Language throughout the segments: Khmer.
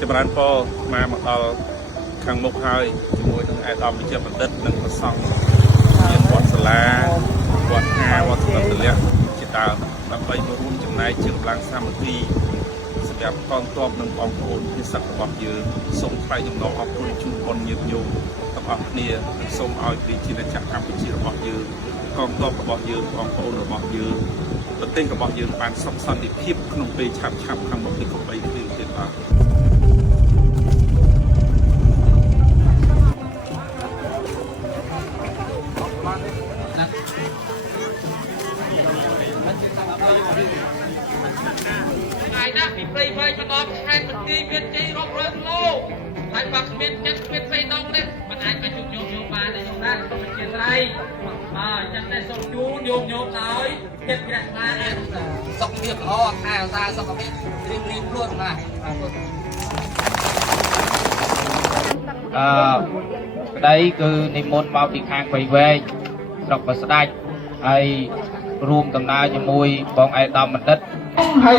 ចម្រើនពរមកដល់ខាងមុខហើយជាមួយនឹងឯកឧត្តមវិជ្ជាបណ្ឌិតនិងប្រសង់មានវត្តសាលាវត្តហាវត្តសន្តិលៈជាដើមដើម្បីមករួមចំណែកជាកម្លាំងសាមគ្គីសម្រាប់កងទ័ពនិងបងប្អូនជាសក្តិរបស់យើងសូមថ្លែងអំណរអគុណជូនបុណ្យញាតិញោមទាំងអស់គ្នានិងសូមឲ្យប្រជាជាតិកម្ពុជារបស់យើងកងទ័ពរបស់យើងបងប្អូនរបស់យើងប្រទេសរបស់យើងបានសុខសន្តិភាពក្នុងពេលឆាប់ខាងមុខនេះកុំបីគ្រឿងទៀតបាទថ្ងៃណាពីព្រៃវែងមកដល់ខេត្តបន្ទាយមានជ័យរាប់រយគីឡូហើយបើគ្មានចិត្តគ្មានផ្ទៃដងនេះมันអាចមកជួបញោមបានទេញោមណាសូមជាស្រ័យចឹងតែសូមជូនញោមឲ្យចិត្តជ្រះថ្លាសុខភាពល្អខែឧស្សាហ៍សុខភាពរៀងខ្លួនណាក្តីគឺនិមន្តមកពីខាងព្រៃវែងស្រុកបស្ដាច់ហើយរួមដំណើរជាមួយបងឯកឧត្តមបណ្ឌិតហើយ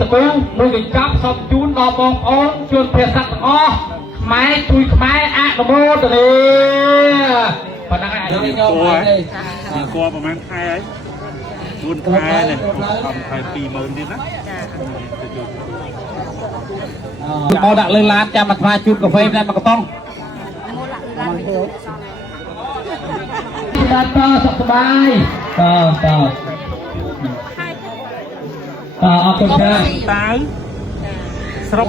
ស្ពូមួយកញ្ចប់សូមជូនដល់បងប្អូនជួនភាសាទាំងអស់ខ្មែរជួយខ្មែរអនុមោទនាប៉ុណ្ណឹងហើយខ្ញុំគួរប្រហែលខែហើយ4ខែនេះខំខែ20000ទៀតណាមកដាក់លើឡានចាំមកថ្វាយជូនកាហ្វេតែមកកំប៉ុងបាទតសុខសប្បាយតអរគុណច្រើនតាវស្រុក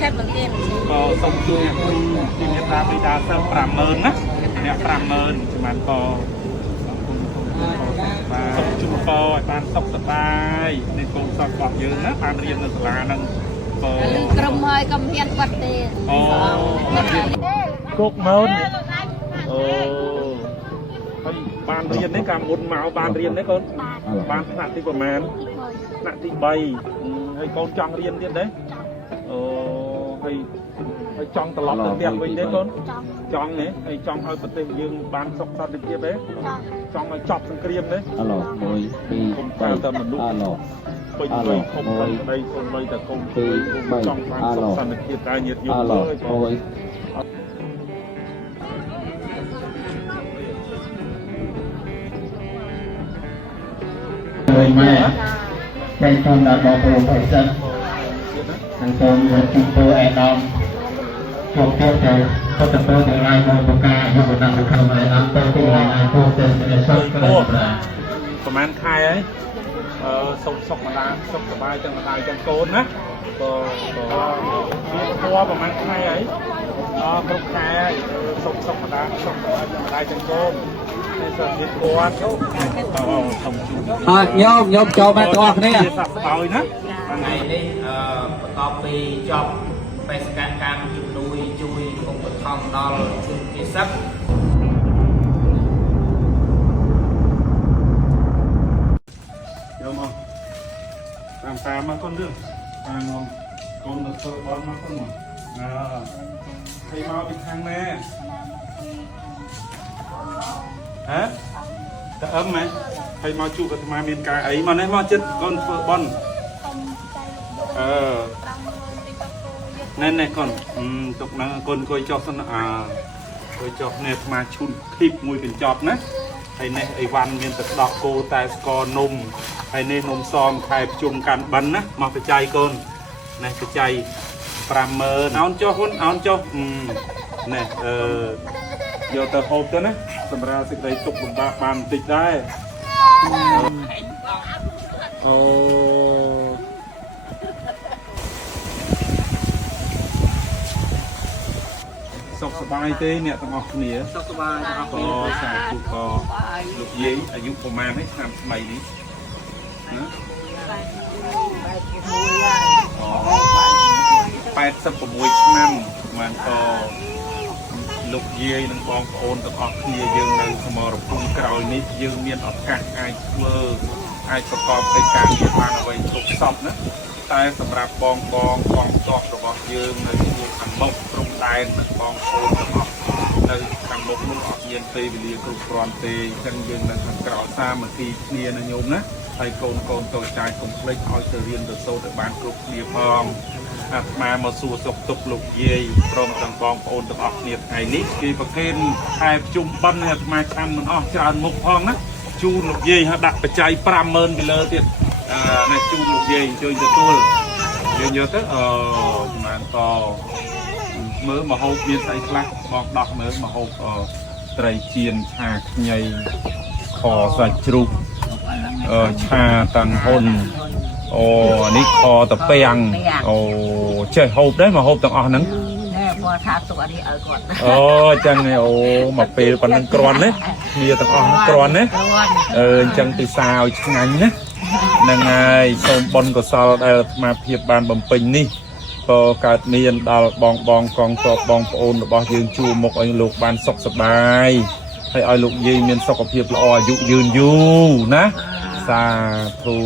ខេត្តបន្ទាយក៏សូមជួយអ្នកជួយជំរាបលាពីដាសិល50000ណាអ្នក50000ចំណានក៏សូមជូនពរឲ្យបានសុខសប្បាយនៃកូនសិស្សរបស់យើងណាបានរៀននៅសាលាហ្នឹងក៏ក្រុមហើយក៏មានបាត់ទេអូគោកម៉ូនអូហើយបានរៀននេះកាលមុនមកបានរៀននេះកូនបានថ្នាក់ទីប្រហែលថ្នាក់ទី3ហើយកូនចង់រៀនទៀតទេអូហើយចង់ត្រឡប់ទៅផ្ទះវិញទេកូនចង់ទេហើយចង់ឲ្យប្រទេសយើងបានសុខសន្តិភាពទេចង់ឲ្យចប់សង្គ្រាមទេអឡ1 2 គុំតែមនុស្សពេញវ័យធំពេញក្តីសូម្បីតែគុំជួយចង់បានសុខសន្តិភាពតែញាតិញោមទៅហើយម៉ែចែកតាមដល់បងប្អូនបរិស័ទនិងសូមជូនពរឯកឧត្តមជួបជុំទៅពុទ្ធពរទាំងឡាយមកប្រកាសយុវជនក្នុងឯកឧត្តមទៅទីឡាយពរទៅសេចក្តីសុខក្តីប្រាប្រហែលខែហើយសុខសុខម្ដាសុខសប្បាយទាំងម្ដាយទាំងកូនណាក៏មានធម៌ប្រហែលខែហើយគ្រប់ខែសុខសុខម្ដាសុខសប្បាយទាំងម្ដាយទាំងកូនហើយសូមជៀបគាត់សូមជូនញោមចូលមកទាំងអស់គ្នាសប្បាយណាថ្ងៃនេះបន្ទាប់ពីចប់បេសកកម្មជំនួយជួយឧបត្ថម្ភដល់ជនពិសេសយកមកតាមមកកូនរឿងតាមកកូនទៅធ្វើបន់មកកូនមកហើយមកពីខាងណាហ៎តើអឹមហ៎ហើយមកជួបអាត្មាមានការអីមកនេះមកចិត្តកូនធ្វើបន់ណែកូនទុកហ្នឹងកូនអង្គុយចុះសិនអង្គុយចុះនេះអាត្មាឈូនឃីបមួយកញ្ចប់ណាហើយនេះអីវ៉ាន់មានទឹកដោះគោតែស្ករនំហើយនេះនំសមខែប្រជុំកាន់បិណ្ឌណាមកបច្ច័យកូននេះបច្ច័យ50000អោនចុះហ៊ុនអោនចុះនេះយកទៅហូបទៅណាសម្រាប់សេចក្តីទុកលំបាកបានបន្តិចដែរអូសុខសប្បាយទេអ្នកទាំងអស់គ្នាសុខសប្បាយទាំងអស់គ្នាសាធុក៏លោកយាយអាយុប្រហែលនេះឆ្នាំថ្មីនេះណា86ឆ្នាំបានក៏លោកយាយនិងបងប្អូនទាំងអស់គ្នាយើងនៅសមរភូមិក្រោយនេះយើងមានឱកាសអាចធ្វើអាចប្រកបកិច្ចការងារបានអ្វីគ្រប់សពណាតែសម្រាប់បងកងទ័ពរបស់យើងនៅក្នុងខាងមុខព្រំដែននិងបងប្អូនទាំងអស់នៅខាងមុខនោះអត់មានពេលវេលាគ្រប់គ្រាន់ទេអញ្ចឹងយើងនៅខាងក្រៅសាមគ្គីគ្នាណាញោមណា ហើយកូនតូចចាយកុំភ្លេចឲ្យទៅរៀនទៅសូត្រឲ្យបានគ្រប់គ្នាផងអាត្មាមកសួរសុខទុក្ខលោកយាយព្រមទាំងបងប្អូនទាំងអស់គ្នាថ្ងៃនេះគេប្រគេនខែជុំបិណ្ឌអាត្មាឆាន់មិនអស់ច្រើនមុខផងណាជូនលោកយាយហើយដាក់បច្ច័យ 50000 ពីលើទៀតនេះជូនលោកយាយជួយទទួលយើងយកទៅបានតមើលមហូបមានស្អីខ្លះបងដោះមើលមហូបត្រីចៀនឆាខ្ញីខសាច់ជ្រូកឆាតាំងហ៊ុនអូនេះខតពាំងអូចេះហូបដែរមកហូបទាំងអស់ហ្នឹងណែបើថាទុកអានេះឲ្យគាត់អូចឹងឯអូមកពេលប៉ុណ្្នឹងគ្រាន់ណាគ្នាទាំងអស់គ្រាន់ណាអញ្ចឹងពិសាឲ្យឆ្ងាញ់ណាហ្នឹងហើយសូមបុណ្យកុសលដែលអាត្មាភាពបានបំពេញនេះក៏កើតមានដល់បងកងទ័ពបងប្អូនរបស់យើងជួមុខឲ្យលោកបានសុខសប្បាយហើយឲ្យលោកយាយមានសុខភាពល្អអាយុយឺនយូរណាសាធុ